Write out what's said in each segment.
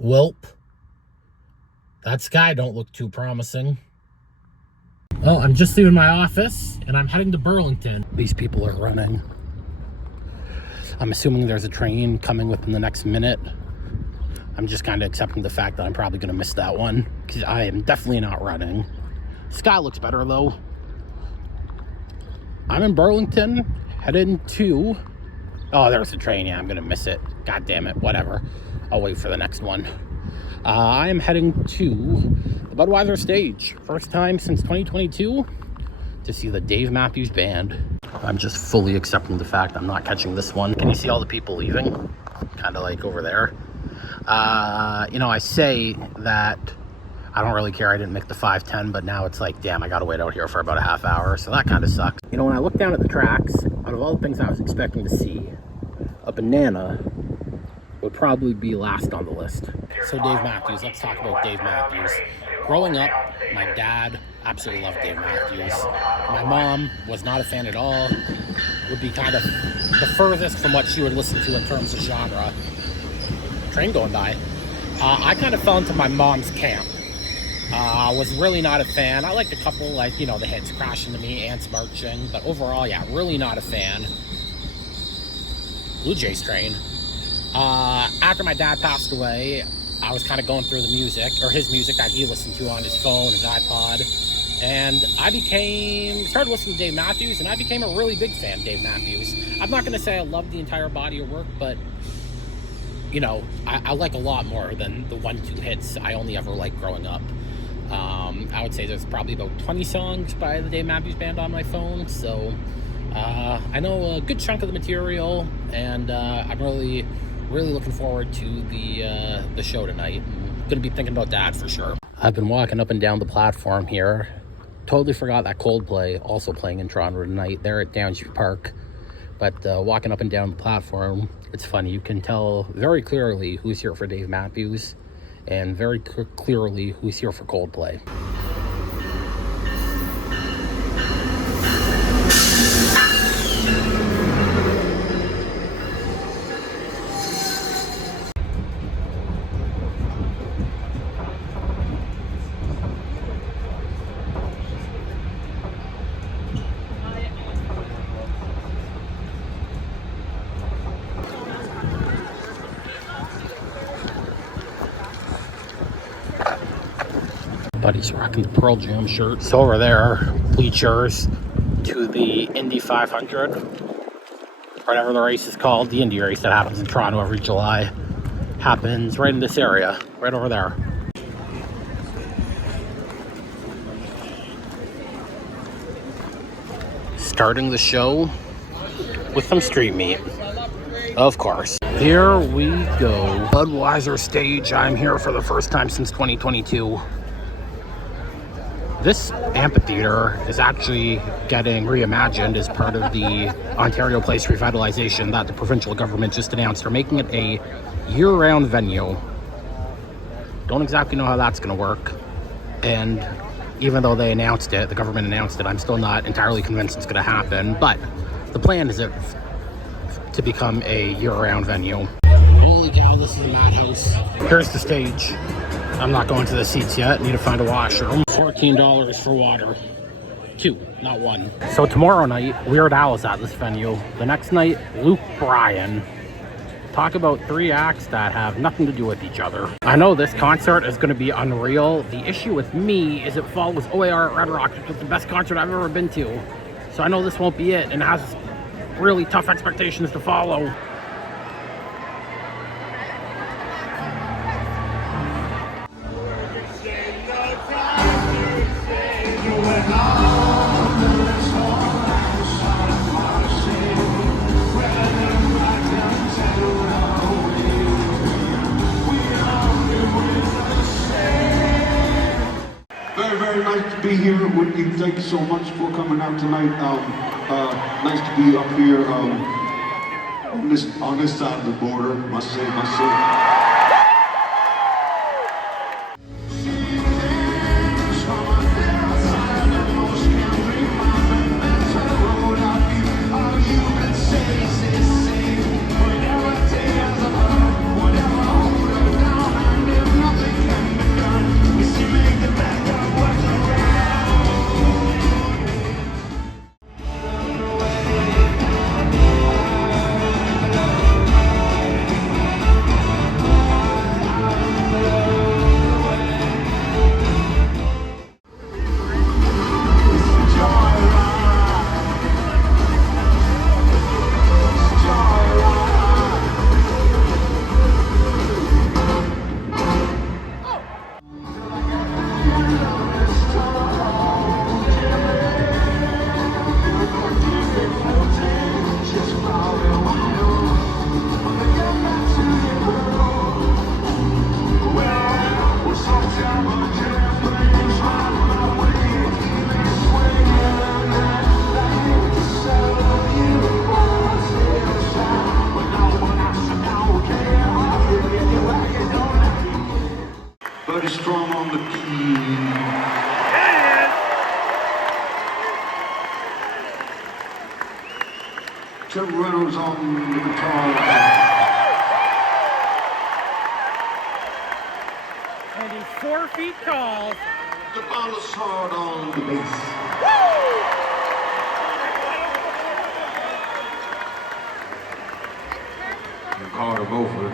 Welp. That sky don't look too promising. Well, I'm just leaving my office, and I'm heading to Burlington. These people are running. I'm assuming there's a train coming within the next minute. I'm just kind of accepting the fact that I'm probably going to miss that one, because I am definitely not running. Sky looks better, though. I'm in Burlington, heading to... Oh, there's a train. Yeah, I'm going to miss it. God damn it. Whatever. I'll wait for the next one. I am heading to the Budweiser stage. First time since 2022 to see the Dave Matthews Band. I'm just fully accepting the fact I'm not catching this one. Can you see all the people leaving? Kind of like over there. You know, I say that I don't really care I didn't make the 5:10, but now it's like, damn, I gotta wait out here for about a half hour, so that kind of sucks. You know, when I look down at the tracks, out of all the things I was expecting to see, a banana would probably be last on the list. So Dave Matthews, let's talk about Dave Matthews. Growing up, my dad absolutely loved Dave Matthews. My mom was not a fan at all. Would be kind of the furthest from what she would listen to in terms of genre. Train going by. I kind of fell into my mom's camp. I was really not a fan. I liked a couple, like, you know, the hits, Crash Into Me, Ants Marching, but overall, yeah, really not a fan. Blue Jays Train. After my dad passed away, I was kind of going through the music, or his music that he listened to on his phone, his iPod, and I started listening to Dave Matthews, and I became a really big fan of Dave Matthews. I'm not going to say I love the entire body of work, but, you know, I like a lot more than the 1-2 hits I only ever liked growing up. I would say there's probably about 20 songs by the Dave Matthews Band on my phone, so I know a good chunk of the material, and I'm really looking forward to the show tonight. I'm gonna be thinking about that for sure. I've been walking up and down the platform here. Totally forgot that Coldplay also playing in Toronto tonight. They're at Downsview Park. But walking up and down the platform, it's funny. You can tell very clearly who's here for Dave Matthews and very clearly who's here for Coldplay. Buddy's rocking the Pearl Jam shirt. So over there, bleachers to the Indy 500, whatever the race is called, the Indy race that happens in Toronto every July, happens right in this area, right over there. Starting the show with some street meat, of course. Here we go. Budweiser stage. I'm here for the first time since 2022. This amphitheater is actually getting reimagined as part of the Ontario Place revitalization that the provincial government just announced. They're making it a year-round venue. Don't exactly know how that's going to work. And even though they announced it, the government announced it, I'm still not entirely convinced it's going to happen. But the plan is to become a year-round venue. Holy cow, this is a madhouse. Here's the stage. I'm not going to the seats yet. Need to find a washroom. $14 for water. 2, not 1. So tomorrow night, Weird Al is at this venue. The next night, Luke Bryan. Talk about 3 acts that have nothing to do with each other. I know this concert is going to be unreal. The issue with me is it follows OAR at Red Rocks, which is the best concert I've ever been to. So I know this won't be it, and it has really tough expectations to follow. Very nice to be here with you. Thank you so much for coming out tonight. Nice to be up here on this side of the border. Must say. Randy Strong on the key. Tim Reynolds on the guitar. And he's 4 feet tall. Devon Lassard on the bass. And Carter Beauford.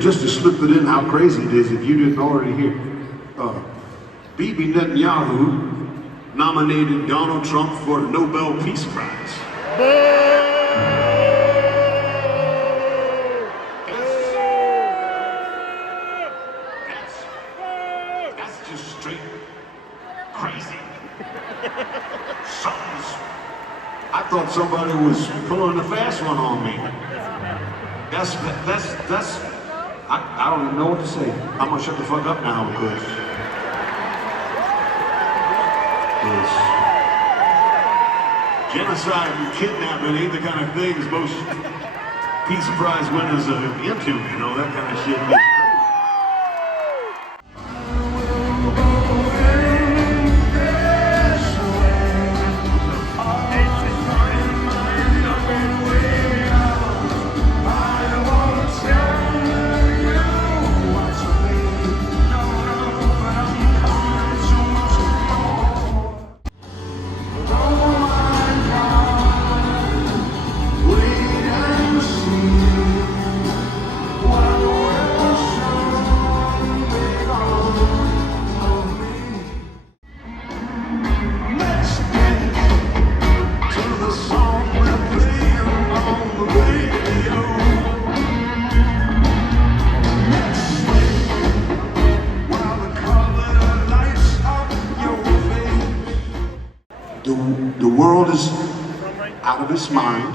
Just to slip it in how crazy it is if you didn't already hear. Bibi Netanyahu nominated Donald Trump for the Nobel Peace Prize. That's just straight crazy. I thought somebody was pulling the fast one on me. I don't even know what to say. I'm gonna shut the fuck up now because genocide and kidnapping ain't the kind of things most Peace Prize winners are into, you know, that kind of shit. The world is out of its mind.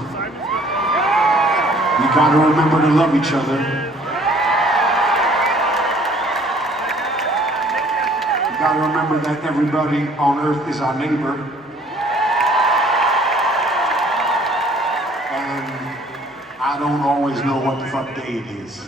We gotta remember to love each other. We gotta remember that everybody on earth is our neighbor. And I don't always know what the fuck day it is.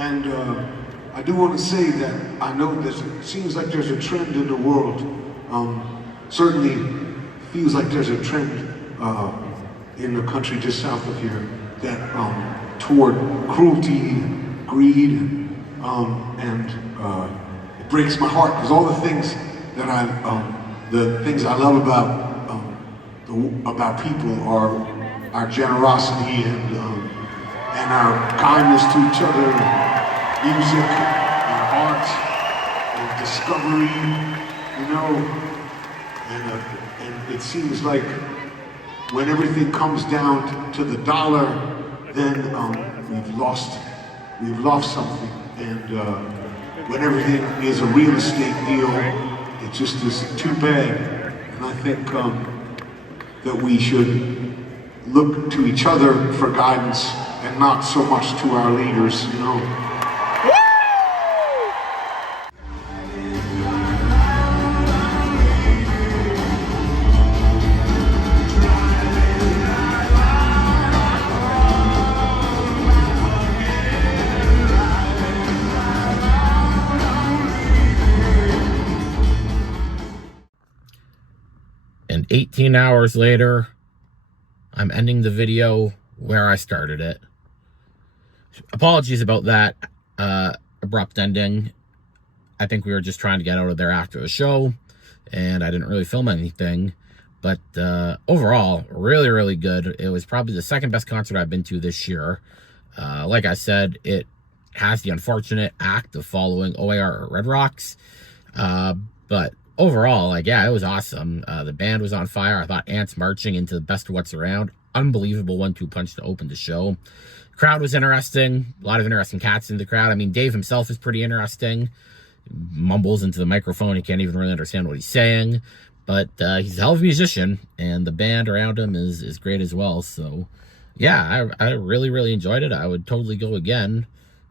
And I do want to say that I know that it seems like there's a trend in the world. Certainly feels like there's a trend in the country just south of here that toward cruelty, greed, and it breaks my heart because all the things that I love about people are our generosity and our kindness to each other, music, and art, and discovery, you know, and it seems like when everything comes down to the dollar, then we've lost something, and when everything is a real estate deal, it just is too bad, and I think that we should look to each other for guidance and not so much to our leaders, you know. And 18 hours later, I'm ending the video where I started it. Apologies about that abrupt ending. I think we were just trying to get out of there after the show, and I didn't really film anything. But overall, really, really good. It was probably the second best concert I've been to this year. Like I said, it has the unfortunate act of following OAR at Red Rocks. But overall, like, yeah, it was awesome. The band was on fire. I thought Ants marching into the best of what's around. Unbelievable 1-2 punch to open the show. Crowd was interesting. A lot of interesting cats in the crowd. I mean, Dave himself is pretty interesting. Mumbles into the microphone. You can't even really understand what he's saying. But he's a hell of a musician, and the band around him is great as well. So, yeah, I really, really enjoyed it. I would totally go again.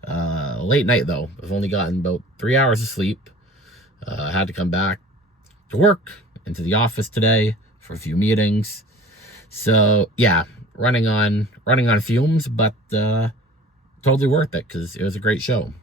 Late night, though. I've only gotten about 3 hours of sleep. I had to come back to work, into the office today for a few meetings. So, yeah, running on fumes, but totally worth it because it was a great show.